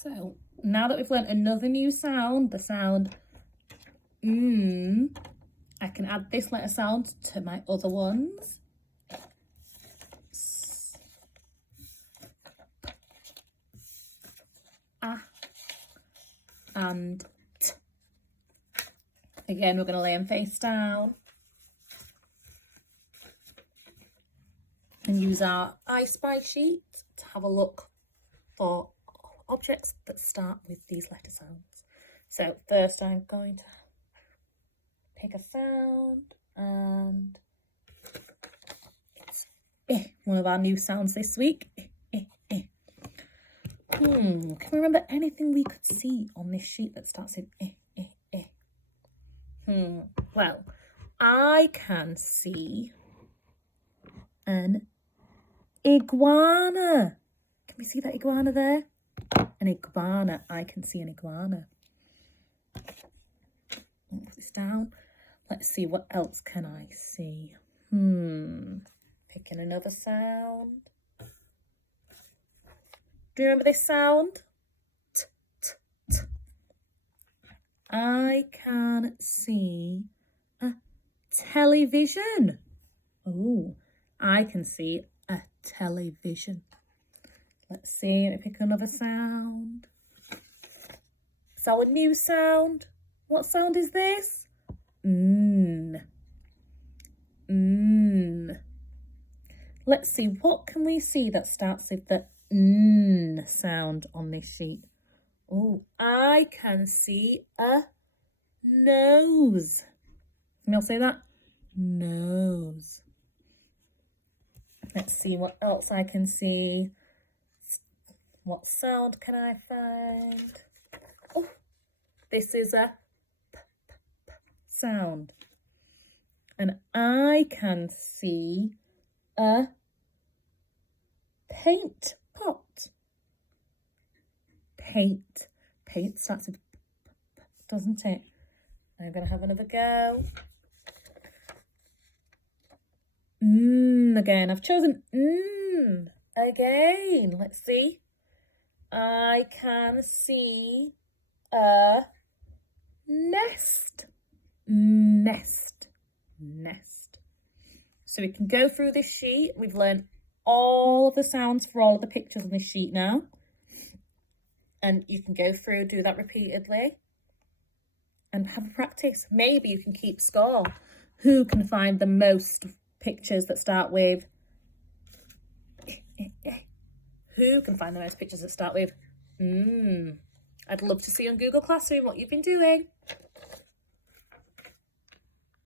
So now that we've learned another new sound, the sound I can add this letter sound to my other ones. And t. Again, we're going to lay them face down and use our I Spy sheet to have a look for objects that start with these letter sounds. So first I'm going to pick a sound, and it's one of our new sounds this week. Can we remember anything we could see on this sheet that starts with Well, I can see an iguana. Can we see that iguana there? An iguana. I can see an iguana. Put this down. Let's see, what else can I see? Picking another sound. Do you remember this sound? T, t, t. I can see a television. Oh, I can see a television. Let's see, let me pick another sound. It's our new sound. What sound is this? Let's see, what can we see that starts with the sound on this sheet? Oh, I can see a nose. Can you all say that? Nose. Let's see what else I can see. What sound can I find? Oh, this is a p sound. And I can see a paint pot. Paint. Paint starts with p, doesn't it? I'm going to have another go. Again. I've chosen again. Let's see. I can see a nest. Nest. So we can go through this sheet. We've learned all of the sounds for all of the pictures on this sheet now. And you can go through, do that repeatedly and have a practice. Maybe you can keep score. Who can find the most pictures that start with Who can find the most pictures that start with I'd love to see on Google Classroom what you've been doing.